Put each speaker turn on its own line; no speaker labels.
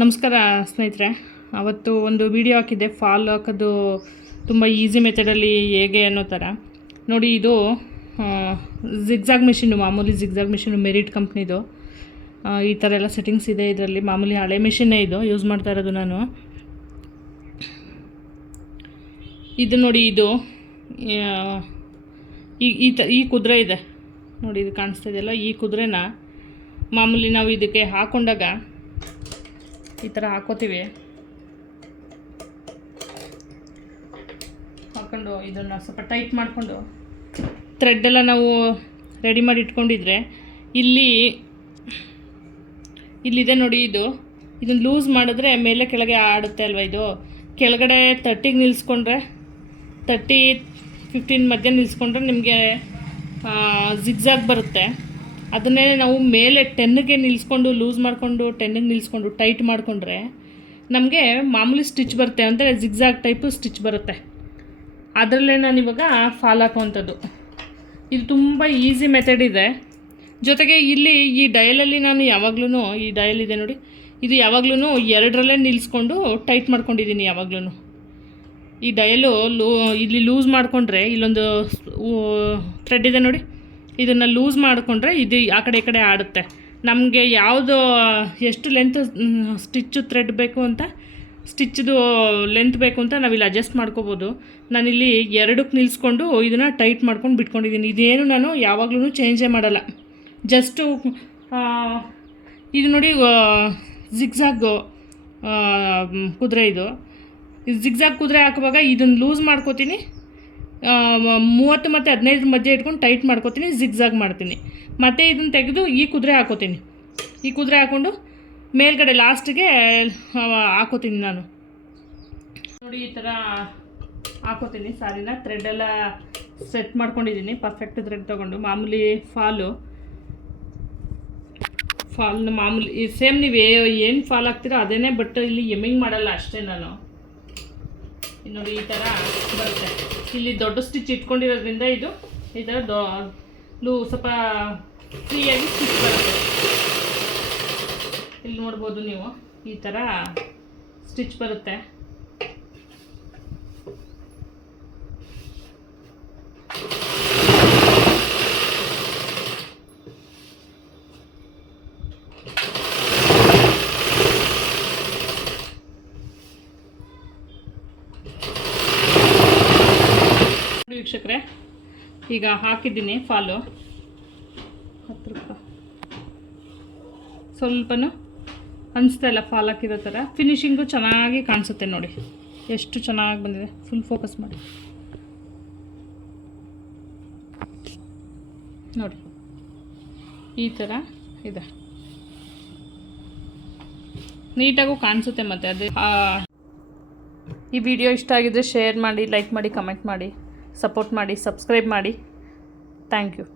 ನಮಸ್ಕಾರ ಸ್ನೇಹಿತರೆ, ಅವತ್ತು ಒಂದು ವಿಡಿಯೋ ಹಾಕಿದ್ದೆ. ಫಾಲ್ ಹಾಕೋದು ತುಂಬ ಈಸಿ ಮೆಥಡಲ್ಲಿ ಹೇಗೆ ಅನ್ನೋ ಥರ. ನೋಡಿ, ಇದು ಜಿಗ್ಜಾಗ್ ಮಿಷಿನು ಮಾಮೂಲಿ ಜಿಗ್ಜಾಗ್ ಮಿಷಿನು ಮೆರಿಟ್ ಕಂಪ್ನಿದು ಈ ಥರ ಎಲ್ಲ ಸೆಟ್ಟಿಂಗ್ಸ್ ಇದೆ ಇದರಲ್ಲಿ. ಮಾಮೂಲಿ ಹಳೆ ಮಿಷಿನ್ನೇ ಇದು. ಯೂಸ್ ಮಾಡ್ತಾ ಇರೋದು ನಾನು. ಇದು ನೋಡಿ, ಇದು ಈ ಈ ತ, ಈ ಕುದುರೆ ಇದೆ. ನೋಡಿ, ಇದು ಕಾಣಿಸ್ತಾ ಇದೆಯಲ್ಲ ಈ ಕುದುರೆನ ಮಾಮೂಲಿ ನಾವು ಇದಕ್ಕೆ ಹಾಕೊಂಡಾಗ ಈ ಥರ ಹಾಕೋತೀವಿ. ಹಾಕ್ಕೊಂಡು ಇದನ್ನು ಸ್ವಲ್ಪ ಟೈಟ್ ಮಾಡಿಕೊಂಡು ಥ್ರೆಡ್ಡೆಲ್ಲ ನಾವು ರೆಡಿ ಮಾಡಿ ಇಟ್ಕೊಂಡಿದ್ರೆ ಇಲ್ಲಿ ಇಲ್ಲಿದೆ ನೋಡಿ ಇದು. ಇದನ್ನು ಲೂಸ್ ಮಾಡಿದ್ರೆ ಮೇಲೆ ಕೆಳಗೆ ಆಡುತ್ತೆ ಅಲ್ವ ಇದು? ಕೆಳಗಡೆ ತರ್ಟಿಗೆ ನಿಲ್ಲಿಸ್ಕೊಂಡ್ರೆ ತರ್ಟಿ ಫಿಫ್ಟೀನ್ ಮಧ್ಯೆ ನಿಲ್ಲಿಸ್ಕೊಂಡ್ರೆ ನಿಮಗೆ ಜಿಗ್ಜಾಗ್ ಬರುತ್ತೆ. ಅದನ್ನೇ ನಾವು ಮೇಲೆ ಟೆನ್ಗೆ ನಿಲ್ಲಿಸ್ಕೊಂಡು ಲೂಸ್ ಮಾಡಿಕೊಂಡು, ಟೆನ್ನಿಗೆ ನಿಲ್ಲಿಸ್ಕೊಂಡು ಟೈಟ್ ಮಾಡಿಕೊಂಡ್ರೆ ನಮಗೆ ಮಾಮೂಲಿ ಸ್ಟಿಚ್ ಬರುತ್ತೆ ಅಂದರೆ ಜಿಗ್ಜಾಗ್ ಟೈಪು ಸ್ಟಿಚ್ ಬರುತ್ತೆ. ಅದರಲ್ಲೇ ನಾನು ಇವಾಗ ಫಾಲ್ ಹಾಕುವಂಥದ್ದು. ಇದು ತುಂಬ ಈಸಿ ಮೆಥಡ್ ಇದೆ. ಜೊತೆಗೆ ಇಲ್ಲಿ ಈ ಡಯಲಲ್ಲಿ ನಾನು ಯಾವಾಗ್ಲೂ ಈ ಡಯಲ್ ಇದೆ ನೋಡಿ, ಇದು ಯಾವಾಗ್ಲೂ ಎರಡರಲ್ಲೇ ನಿಲ್ಲಿಸ್ಕೊಂಡು ಟೈಟ್ ಮಾಡ್ಕೊಂಡಿದ್ದೀನಿ ಯಾವಾಗ್ಲೂ ಈ ಡಯಲು ಲೂ, ಇಲ್ಲಿ ಲೂಸ್ ಮಾಡಿಕೊಂಡ್ರೆ ಇಲ್ಲೊಂದು ಥ್ರೆಡ್ ಇದೆ ನೋಡಿ. ಇದನ್ನು ಲೂಸ್ ಮಾಡಿಕೊಂಡ್ರೆ ಇದು ಆ ಕಡೆ ಈ ಕಡೆ ಆಡುತ್ತೆ. ನಮಗೆ ಯಾವುದು, ಎಷ್ಟು ಲೆಂತ್ ಸ್ಟಿಚ್ಚು ಥ್ರೆಡ್ ಬೇಕು ಅಂತ ಸ್ಟಿಚ್ದು ಲೆಂತ್ ಬೇಕು ಅಂತ ನಾವಿಲ್ಲಿ ಅಡ್ಜಸ್ಟ್ ಮಾಡ್ಕೋಬೋದು. ನಾನಿಲ್ಲಿ ಎರಡಕ್ಕೆ ನಿಲ್ಲಿಸ್ಕೊಂಡು ಇದನ್ನು ಟೈಟ್ ಮಾಡ್ಕೊಂಡು ಬಿಟ್ಕೊಂಡಿದ್ದೀನಿ. ಇದೇನು ನಾನು ಯಾವಾಗಲೂ ಚೇಂಜೇ ಮಾಡಲ್ಲ. ಜಸ್ಟು ಇದು ನೋಡಿ ಜಿಗ್ಜಾಗ್ ಕುದುರೆ ಇದು. ಜಿಗ್ಝಾಗ್ ಕುದುರೆ ಹಾಕುವಾಗ ಇದನ್ನು ಲೂಸ್ ಮಾಡ್ಕೋತೀನಿ. ಮೂವತ್ತು ಮತ್ತು ಹದಿನೈದು ಮಧ್ಯೆ ಇಟ್ಕೊಂಡು ಟೈಟ್ ಮಾಡ್ಕೋತೀನಿ ಜಿಗ್ಜಾಗ್ ಮಾಡ್ತೀನಿ. ಮತ್ತು ಇದನ್ನು ತೆಗೆದು ಈ ಕುದುರೆ ಹಾಕೋತೀನಿ. ಈ ಕುದುರೆ ಹಾಕ್ಕೊಂಡು ಮೇಲ್ಗಡೆ ಲಾಸ್ಟಿಗೆ ಹಾಕೋತೀನಿ ನಾನು. ನೋಡಿ ಈ ಥರ ಹಾಕೋತೀನಿ ಸಾರಿನ. ಥ್ರೆಡ್ಡೆಲ್ಲ ಸೆಟ್ ಮಾಡ್ಕೊಂಡಿದ್ದೀನಿ. ಪರ್ಫೆಕ್ಟ್ ಥ್ರೆಡ್ ತೊಗೊಂಡು. ಮಾಮೂಲಿ ಫಾಲು ಫಾಲ್ನ ಮಾಮೂಲಿ ಸೇಮ್ ನೀವು ಏನು ಫಾಲ್ ಹಾಕ್ತೀರೋ ಅದೇನೇ ಬಟ್ ಇಲ್ಲಿ ಎಮ್ಮಿಂಗ್ ಮಾಡಲ್ಲ ಅಷ್ಟೇ ನಾನು. ನೋಡಿ ಈ ಥರ ಬರುತ್ತೆ. ಇಲ್ಲಿ ದೊಡ್ಡ ಸ್ಟಿಚ್ ಇಟ್ಕೊಂಡಿರೋದ್ರಿಂದ ಇದು ಈ ಥರ ದೊ ಸ್ವಲ್ಪ ಫ್ರೀಯಾಗಿ ಸ್ಟಿಚ್ ಬರುತ್ತೆ. ಇಲ್ಲಿ ನೋಡ್ಬೋದು ನೀವು ಈ ಥರ ಸ್ಟಿಚ್ ಬರುತ್ತೆ. ವೀಕ್ಷಕರೇ, ಈಗ ಹಾಕಿದ್ದೀನಿ ಫಾಲು ಹತ್ತು ರೂಪಾಯಿ. ಸ್ವಲ್ಪನೂ ಅನಿಸ್ತಾ ಇಲ್ಲ ಫಾಲ್ ಹಾಕಿರೋ ಥರ. ಫಿನಿಶಿಂಗು ಚೆನ್ನಾಗಿ ಕಾಣಿಸುತ್ತೆ ನೋಡಿ. ಎಷ್ಟು ಚೆನ್ನಾಗಿ ಬಂದಿದೆ. ಫುಲ್ ಫೋಕಸ್ ಮಾಡಿ. ನೋಡಿ. ಈ ಥರ ಇದೆ. ನೀಟಾಗೂ ಕಾಣಿಸುತ್ತೆ ಮತ್ತೆ ಅದೇ. ಈ ವಿಡಿಯೋ ಇಷ್ಟ ಆಗಿದ್ರೆ ಶೇರ್ ಮಾಡಿ ಲೈಕ್ ಮಾಡಿ ಕಮೆಂಟ್ ಮಾಡಿ. ಸಪೋರ್ಟ್ ಮಾಡಿ ಸಬ್ಸ್ಕ್ರೈಬ್ ಮಾಡಿ. Thank you.